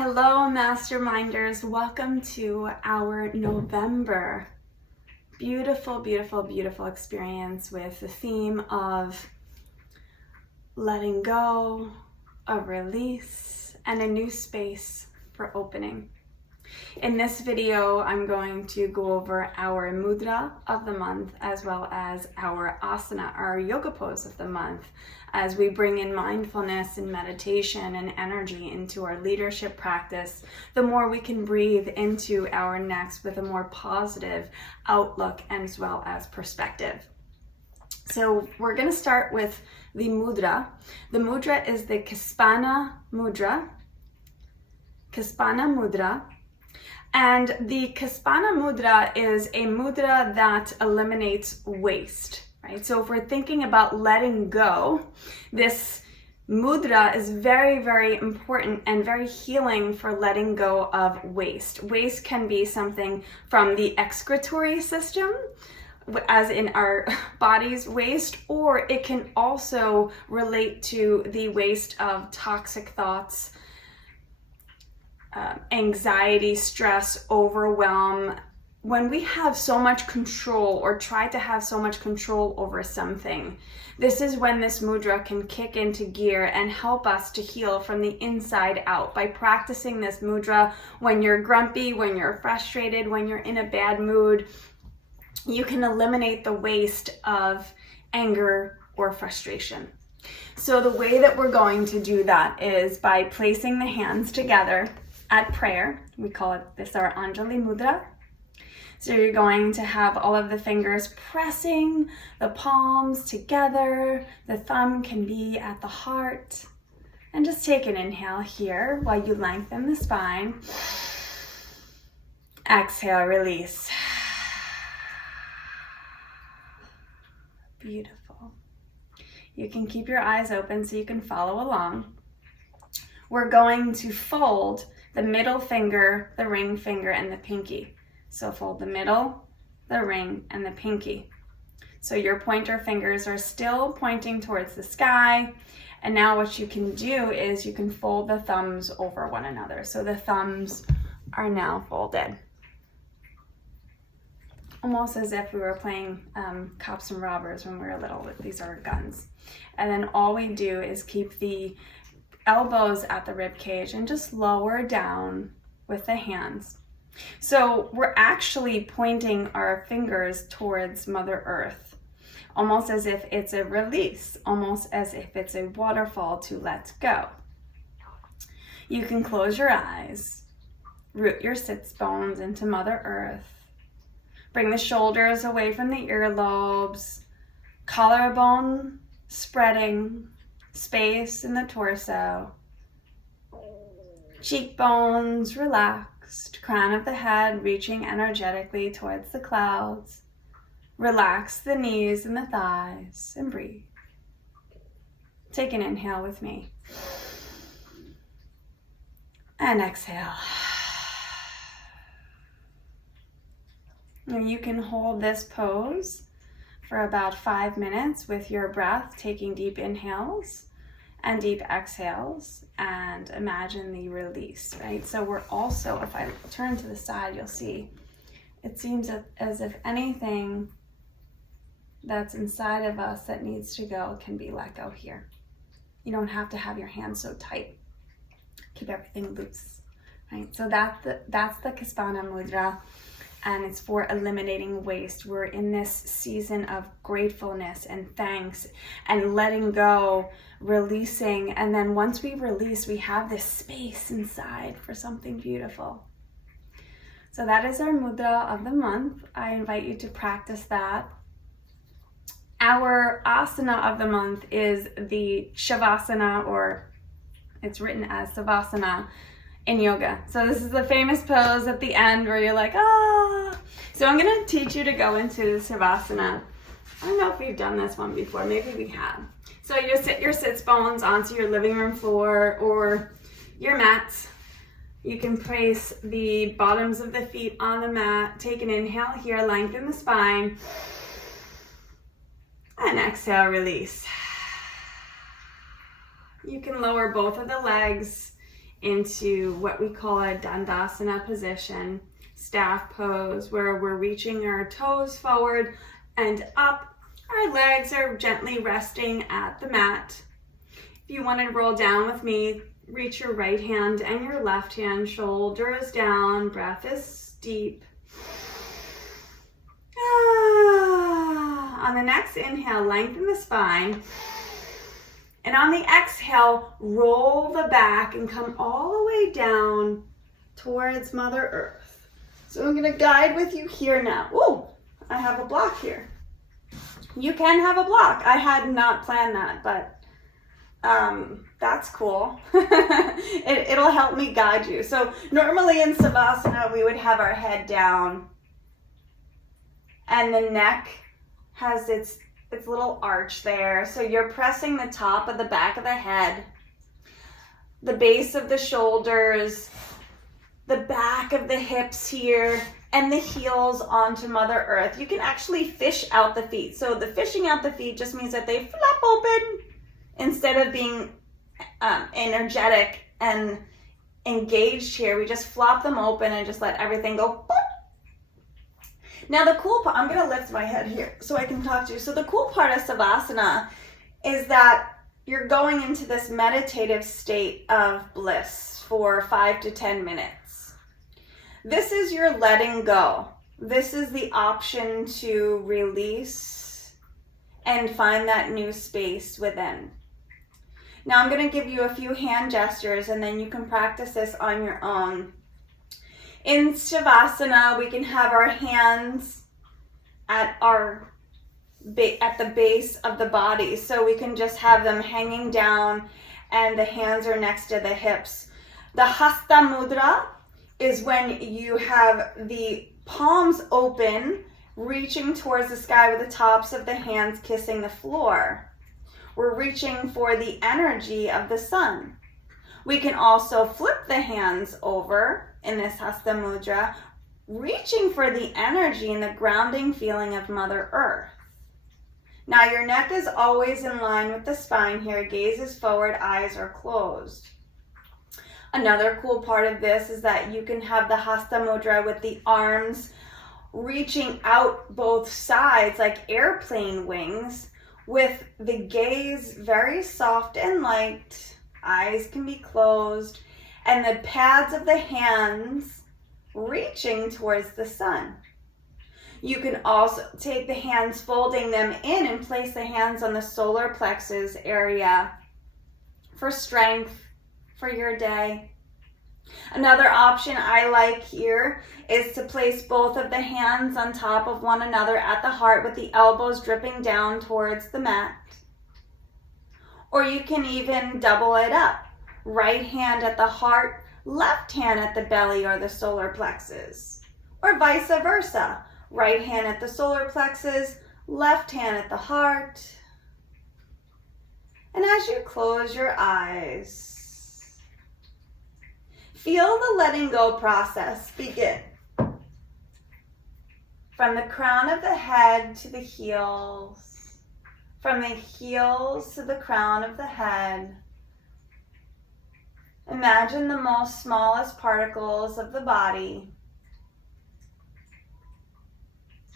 Hello, Masterminders. Welcome to our November beautiful, beautiful, beautiful experience with the theme of letting go, a release, and a new space for opening. In this video, I'm going to go over our Mudra of the month as well as our Asana, our yoga pose of the month, as we bring in mindfulness and meditation and energy into our leadership practice. The more we can breathe into our next with a more positive outlook as well as perspective. So we're going to start with the Mudra. The Mudra is the Kaspana Mudra. Kaspana Mudra. And the Kaspana Mudra is a mudra that eliminates waste, right? So if we're thinking about letting go, this mudra is very, very important and very healing for letting go of waste. Waste can be something from the excretory system, as in our body's waste, or it can also relate to the waste of toxic thoughts, anxiety, stress, overwhelm. When we have so much control or try to have so much control over something, this is when this mudra can kick into gear and help us to heal from the inside out. By practicing this mudra when you're grumpy, when you're frustrated, when you're in a bad mood, you can eliminate the waste of anger or frustration. So the way that we're going to do that is by placing the hands together at prayer. We call it this our Anjali Mudra. So you're going to have all of the fingers pressing the palms together. The thumb can be at the heart. And just take an inhale here while you lengthen the spine. Exhale, release. Beautiful. You can keep your eyes open so you can follow along. We're going to fold the middle finger, the ring finger, and the pinky. So fold the middle, the ring, and the pinky. So your pointer fingers are still pointing towards the sky. And now what you can do is you can fold the thumbs over one another. So the thumbs are now folded. Almost as if we were playing cops and robbers when we were little. These are guns. And then all we do is keep the elbows at the rib cage and just lower down with the hands. So we're actually pointing our fingers towards Mother Earth, almost as if it's a release, almost as if it's a waterfall to let go. You can close your eyes, root your sits bones into Mother Earth, bring the shoulders away from the earlobes, collarbone spreading, space in the torso, cheekbones relaxed, crown of the head reaching energetically towards the clouds. Relax the knees and the thighs and breathe. Take an inhale with me. And exhale. Now you can hold this pose for about 5 minutes with your breath, taking deep inhales and deep exhales, and imagine the release, right? So we're also, if I turn to the side, you'll see it seems as if anything that's inside of us that needs to go can be let go here. You don't have to have your hands so tight. Keep everything loose, right? So that's the Kaspana Mudra. And it's for eliminating waste. We're in this season of gratefulness and thanks and letting go, releasing. And then once we release, we have this space inside for something beautiful. So that is our Mudra of the month. I invite you to practice that. Our Asana of the month is the Shavasana, or it's written as Savasana in yoga. So this is the famous pose at the end where you're like, ah. So I'm going to teach you to go into the Savasana. I don't know if we've done this one before. Maybe we have. So you sit your sits bones onto your living room floor or your mats. You can place the bottoms of the feet on the mat. Take an inhale here, lengthen the spine. And exhale, release. You can lower both of the legs into what we call a Dandasana position, staff pose, where we're reaching our toes forward and up. Our legs are gently resting at the mat. If you want to roll down with me, reach your right hand and your left hand, shoulders down, breath is deep. On the next inhale, lengthen the spine. And on the exhale, roll the back and come all the way down towards Mother Earth. So I'm going to guide with you here now. Ooh, I have a block here. You can have a block. I had not planned that, but that's cool. It'll help me guide you. So normally in Savasana, we would have our head down and the neck has its little arch there. So you're pressing the top of the back of the head, the base of the shoulders, the back of the hips here, and the heels onto Mother Earth. You can actually fish out the feet. So the fishing out the feet just means that they flap open instead of being energetic and engaged here. We just flop them open and just let everything go. Boop. Now the cool part, I'm going to lift my head here so I can talk to you. So the cool part of Savasana is that you're going into this meditative state of bliss for 5 to 10 minutes. This is your letting go. This is the option to release and find that new space within. Now I'm going to give you a few hand gestures and then you can practice this on your own. In Shavasana, we can have our hands at the base of the body. So we can just have them hanging down and the hands are next to the hips. The Hasta Mudra is when you have the palms open, reaching towards the sky with the tops of the hands kissing the floor. We're reaching for the energy of the sun. We can also flip the hands over in this Hasta Mudra, reaching for the energy and the grounding feeling of Mother Earth. Now your neck is always in line with the spine here. Gaze is forward, eyes are closed. Another cool part of this is that you can have the Hasta Mudra with the arms reaching out both sides like airplane wings, with the gaze very soft and light. Eyes can be closed, and the pads of the hands reaching towards the sun. You can also take the hands, folding them in, and place the hands on the solar plexus area for strength for your day. Another option I like here is to place both of the hands on top of one another at the heart with the elbows dripping down towards the mat. Or you can even double it up. Right hand at the heart, left hand at the belly or the solar plexus. Or vice versa. Right hand at the solar plexus, left hand at the heart. And as you close your eyes, feel the letting go process begin. From the crown of the head to the heels. From the heels to the crown of the head. Imagine the most smallest particles of the body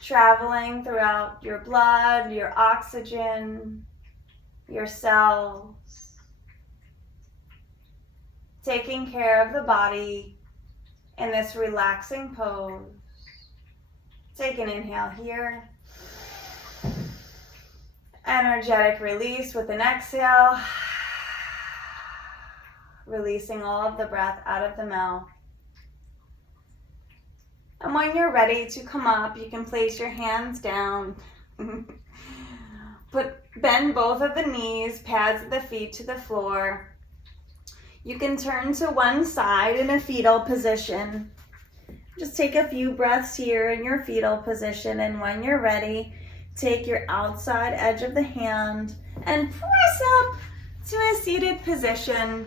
traveling throughout your blood, your oxygen, your cells, taking care of the body in this relaxing pose. Take an inhale here. Energetic release with an exhale. Releasing all of the breath out of the mouth. And when you're ready to come up, you can place your hands down. Bend both of the knees, pads of the feet to the floor. You can turn to one side in a fetal position. Just take a few breaths here in your fetal position, and when you're ready, take your outside edge of the hand and press up to a seated position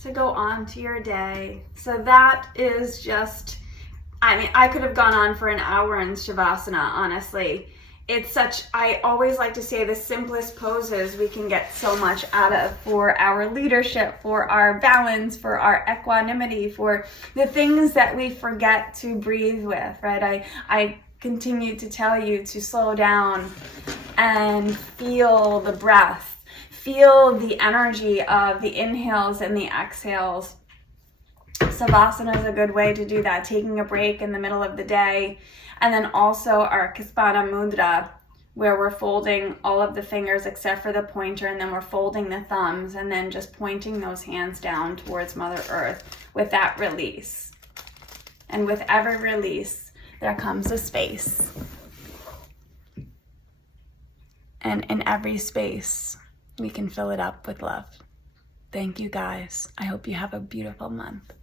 to go on to your day. So that is just, I could have gone on for an hour in Shavasana, honestly. I always like to say the simplest poses we can get so much out of for our leadership, for our balance, for our equanimity, for the things that we forget to breathe with, right? I continue to tell you to slow down and feel the breath, feel the energy of the inhales and the exhales. Savasana is a good way to do that, taking a break in the middle of the day. And then also our Kispana Mudra, where we're folding all of the fingers except for the pointer, and then we're folding the thumbs and then just pointing those hands down towards Mother Earth with that release. And with every release, there comes a space. And in every space, we can fill it up with love. Thank you guys. I hope you have a beautiful month.